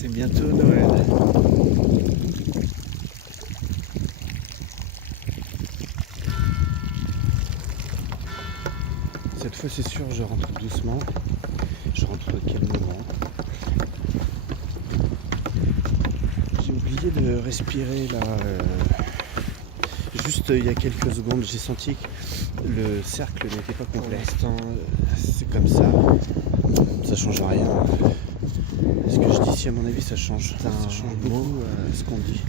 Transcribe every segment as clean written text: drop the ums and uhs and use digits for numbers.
C'est bientôt Noël. Cette fois c'est sûr, je rentre doucement. Je rentre calmement. J'ai oublié de respirer là. Juste il y a quelques secondes, j'ai senti que le cercle n'était pas complet. Pour l'instant, c'est comme ça. Ça change rien. Ce que je dis ici, à mon avis, ça change beaucoup ce qu'on dit.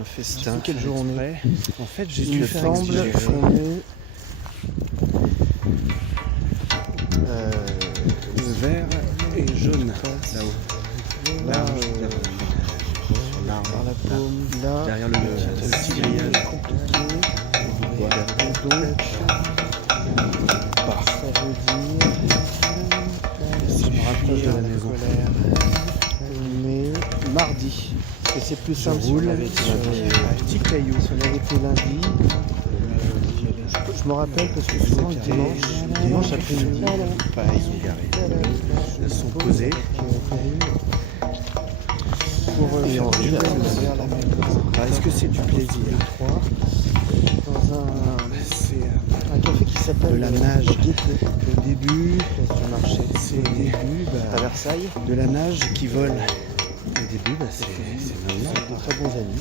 Un festin. Quel jour on est. En fait, j'ai dû faire expirer. Vert et jaune là-haut. Là, par la paume, là, derrière le petit grillage. Voilà. Donc, ça veut dire Ça me rapproche de la maison. On est mardi. Parce que c'est plus simple si on avait été sur lundi. un petit caillou. Si on avait été lundi, je me rappelle parce que souvent le dimanche après-midi, Ils ont garé. Elles sont posées. pour Et on revient vers la même Est-ce que c'est du plaisir? dans C'est un café qui s'appelle de la nage. Gaieté, Au début, place du marché. c'est au début À Versailles, de la nage qui vole. Au début, c'est maintenant. c'est de très bons amis.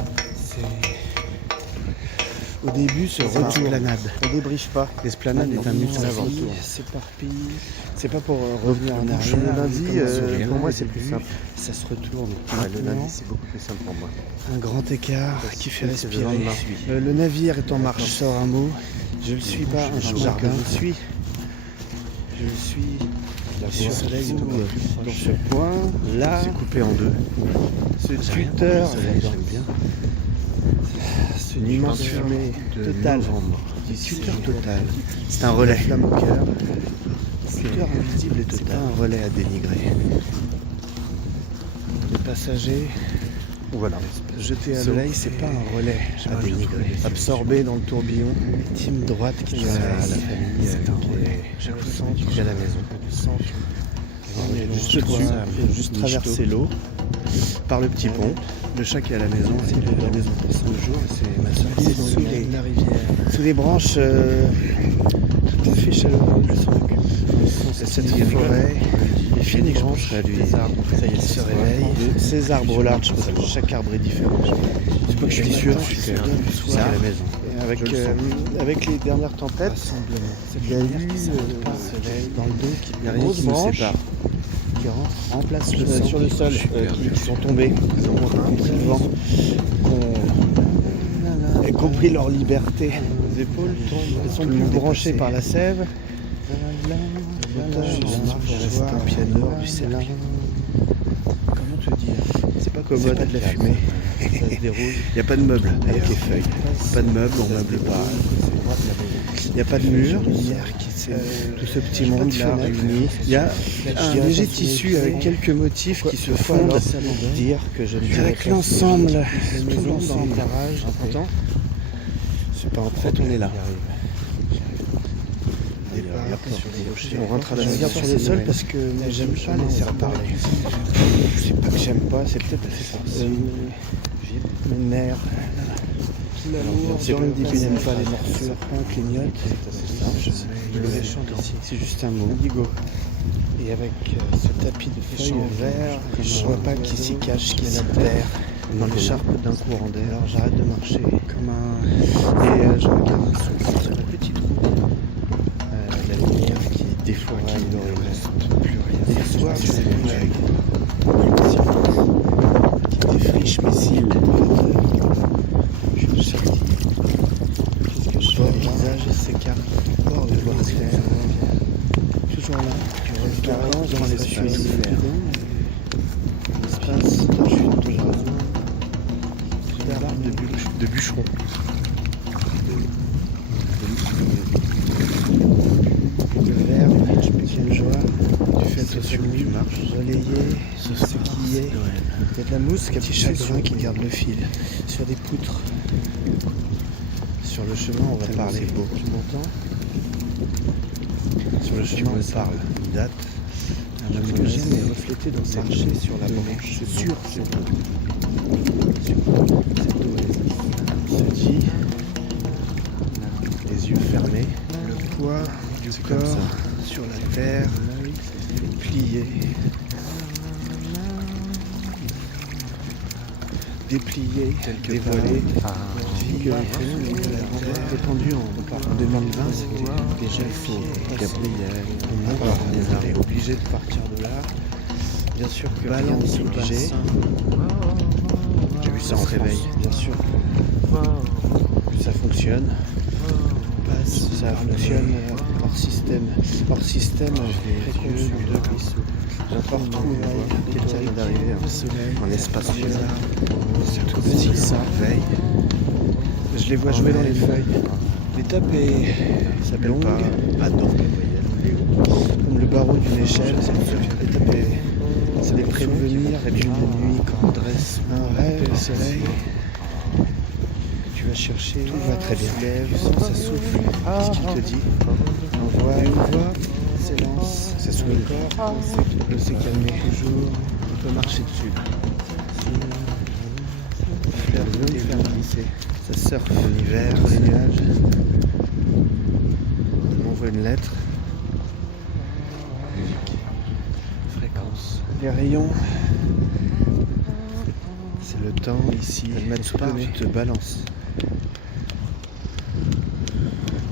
Au début, c'est esplanade. On débriefe pas. L'esplanade est un multi s'éparpille. C'est pas pour revenir en arrière. Le lundi, pour moi, c'est plus simple. Ça se retourne. Le lundi, Maintenant, c'est beaucoup plus simple pour moi. un grand écart qui fait c'est le respirer. lendemain. Le navire est en marche. Je sors un mot. Je ne suis pas un jardin. Je suis sur le soleil dans ce point. Là, C'est coupé en deux. ce tuteur, J'aime bien. c'est une immense fumée totale. Tuteur total. C'est un La relais. flamme au cœur. Tuteur invisible et total. C'est pas un relais à dénigrer. Les passagers Voilà. jetés à l'oreille, c'est pas un relais à dénigrer. Absorbé dans le tourbillon. Team droite qui À nous la réveille. famille, C'est un relais. chaque fois à la maison. On est juste Juste dessus, toi, il faut juste traverser l'eau par le petit pont. Le chat qui est à la maison, c'est la maison pour 5 jours, et c'est ma soeur qui est sous la rivière. Sous les branches tout à fait chaleureuses, je s'en occupe. Cette forêt, les fines branches, ça y est, il se réveille. Ces arbres-là, chaque arbre est différent. C'est pas que je suis sûr, je suis quand même plus à la maison. Et avec les dernières tempêtes, il y a eu dans le dos Il y a des rien grosses qui nous branches sépare. qui remplacent le sol, sur le sol, qui sont tombés. Ils ont pris le vent, et compris leur liberté. Les épaules elles sont plus branchées par la sève. C'est un piano du cercle. Comment te dire? C'est pas commode, pas de la fumée. Ça se déroule. Il n'y a pas de meuble avec les feuilles. Pas de meuble, on meuble pas. Il n'y a pas de mur. Tout ce petit monde là réuni. Il y a un léger tissu avec quelques motifs qui se fondent. Dire que je ne dirais Avec pas l'ensemble, tout tout l'ensemble. garage. Entends? C'est pas en fait, on est là. On rentre à la Je regarde sur le sol parce que j'aime pas laisser reparler. C'est pas que j'aime pas, c'est peut-être ça. Mes nerfs. C'est comme dit qu'il n'aime pas les morsures, on clignote. C'est juste un mot. Et avec ce tapis de feuilles verts, je vois pas qui s'y cache, qui s'y perd dans l'écharpe d'un courant d'air. Alors j'arrête de marcher comme un... Et je regarde sur la petite roue. La lumière qui défloie, qui ne reste plus rien. Hier soir, je sais qui défriche mes cils. Je suis sorti. Qu'est-ce que je fais? Le visage s'écarte hors de gloire claire. Toujours là. Tu restes dans l'espace. L'espace, je suis toujours là. De bûcheron. Le verbe, quelle joie, du fait au ciel du marche, relayé, ce qui est. Il y a de la mousse, petit chagrin qui garde le fil. Sur des poutres. Sur le chemin, on va parler beau. Tu m'entends? Sur le chemin, on parle. Une date, La monnaie est reflétée dans cette marché sur la branche. C'est sûr. Se dit, les yeux fermés, Le poids du c'est comme corps ça. sur la terre, Plié, déplié, dévoilé, que les félins de la terre répandu en 2020, c'était déjà faux. Gabriel, on est obligé de partir de là. Bien sûr que rien balance n'est le obligé. bassin, J'ai vu ça en réveil. Bien sûr que ça fonctionne. passe, Ça fonctionne hors système. Hors système, préconçu de ruisseau. J'apporte tout. Quelqu'un vient d'arriver en espace final. C'est tout petit, ça veille. Je les vois jouer dans les feuilles. l'étape est Ça s'appelle longue, pas Adam Gabriel. Comme le barreau d'une échelle, l'étape est. C'est les prévenir d'une nuit quand on dresse un rêve, le soleil. tu vas chercher. Tout va très bien. Tu lèves, ça souffle. Qu'est-ce qu'il te dit? Envoie, une voix s'élance, Ça souffle. le corps C'est calmé. toujours. On peut marcher dessus. Fleur de faire glisser. Ça surfe l'hiver, les nuages. On m'envoie une lettre. Fréquence. Les rayons, C'est le temps ici. Le Matsupane. Tu te balances.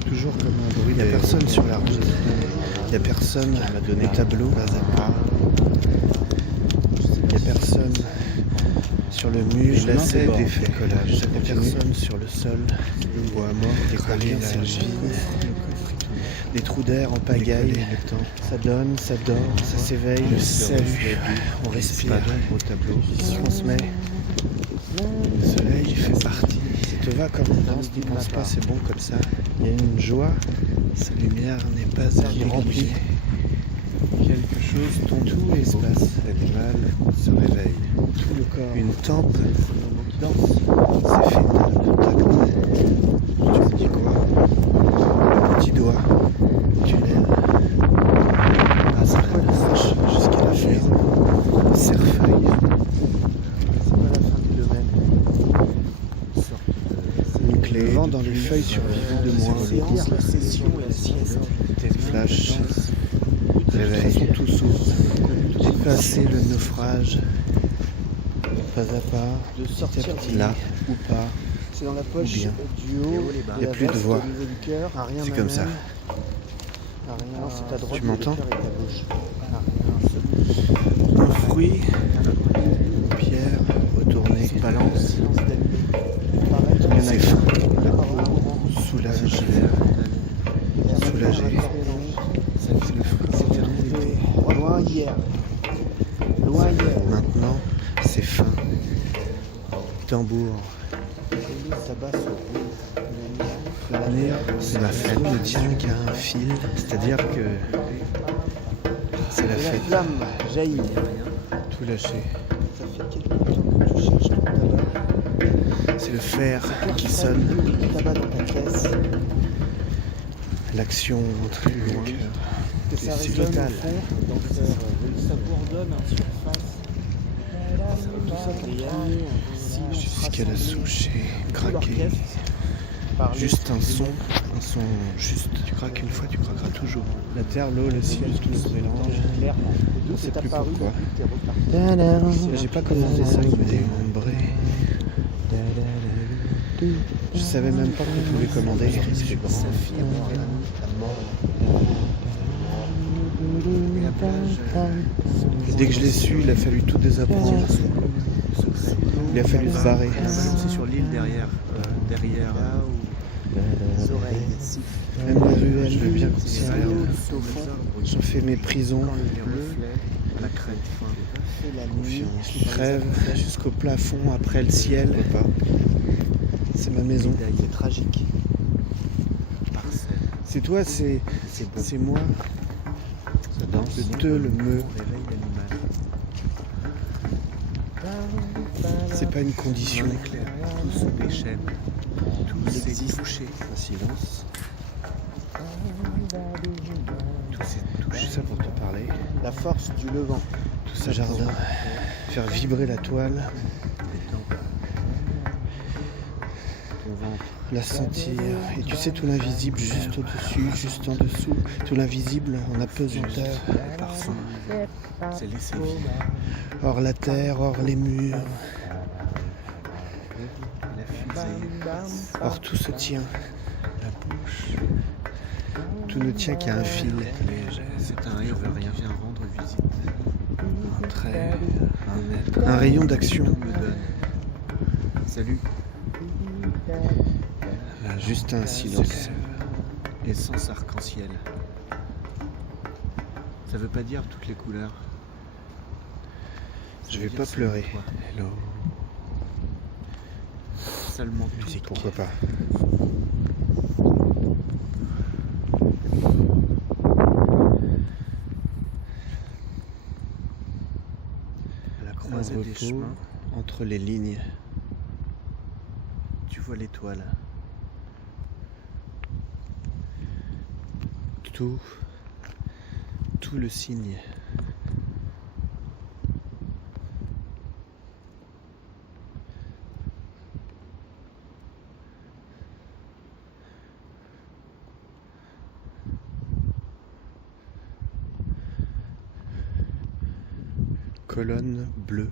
toujours comme un bruit. Il n'y a personne sur la route. Il n'y a personne qui m'a donné tableau. Il n'y a personne sur le mur. Je lacets des des faits collages. Il n'y a personne sur le sol. Le bois mort, Des collé collines à la s'argilent. gîte. Des trous d'air en pagaille. Le temps. Ça donne, ça dort, ça s'éveille. Le salut. On respire. Au tableau. Il se transmet. Le soleil fait partie. Ça te va comme on danse, n'y pense pas, c'est bon comme ça. Il y a une joie. Sa lumière n'est pas à Qui remplit négliger. Quelque chose dont tout l'espace. L'animal se réveille. tout le corps. Une tempe qui danse. C'est final, le tact. Tu me dis quoi? Le petit doigt. Tu lèves. Ah, c'est quoi la vache? Jusqu'à la fin. Cerfeuil. C'est pas la fin du domaine. Une clé. Le vent dans les feuilles survivant de de moi. moins. La session et la sieste. Flash. Réveil. Tout s'ouvre. Dépasser le naufrage. Pas à pas. De Petit à sortir petit, du là ou pas. C'est dans la poche bien. du haut. Il y a plus de voix. Au niveau du cœur. À rien C'est à comme même. ça. À rien. Non, c'est ta droite. Tu m'entends? le cœur est ta gauche. À rien. Un fruit. Pierre. Retourner. Balance. Silence d'ami. Pareil. C'est fin. Soulage. Soulagé. Ça fait le fruit. C'était loin hier. Loin hier. Maintenant, c'est fin. Tambour. L'année, c'est la fête. Le dialogue a un fil, c'est-à-dire que c'est la La fête. flamme jaillit. Tout lâché. Ça fait quelque temps que tu cherches ton tabac. C'est le fer qui sonne. Du tabac dans ta caisse. L'action entre le cœur. Que ça C'est résonne total. au fond, dans le cœur. Ça bourdonne en surface. Tout ça pour gagner un silence Jusqu'à la rassemblé. souche et Tout craquer. l'orchestre parler. Juste un son juste. Tu craques une fois, tu craqueras toujours. La terre, l'eau, le ciel, tout se mélange. Clairement. On D'où sait c'est plus apparu, pourquoi. t'es reparti. J'ai pas commandé ça, il m'a démembré. Je savais même pas qu'on pouvait commander. C'est grand. Et dès que je l'ai su, il a fallu tout désapprendre. Il a fallu se barrer. C'est sur l'île derrière. Derrière. Les oreilles sifflent. Même les ruelles, je veux bien qu'on s'y C'est perde. l'eau au fond. J'en fais mes prisons. Les reflets, la crête fin. C'est la nuit. Qui crève jusqu'au plafond, après le ciel. C'est ma maison. C'est tragique. Parcelle. C'est toi, c'est moi. Ça danse. Le te, le me. Réveille l'animal. C'est pas une condition. Éclair. Tout se déchaîne. Tout s'est touché. Un silence. Tout s'est touché. tout ça pour te parler. La force du levant. Tout ce jardin, faire vibrer la toile, Ton ventre. la sentir. Et tu sais, tout l'invisible juste au-dessus, juste en dessous, tout l'invisible en apesanteur. Le parfum. C'est laisser vivre. Hors la terre, hors les murs, La fusée. hors tout se tient. La bouche. Tout ne tient qu'à un fil. C'est un héros qui vient rendre visite. Un trait, un être. Un rayon d'action. Tout me donne. Salut. Juste un silence. Essence arc-en-ciel. Ça veut pas dire toutes les couleurs. Ça Je veut vais dire pas seulement pleurer. toi. Hello. Seulement Musique, toi. pourquoi pas. À la Un croisée des repos chemins, entre les lignes. tu vois l'étoile. Tout le signe. Colonne bleue.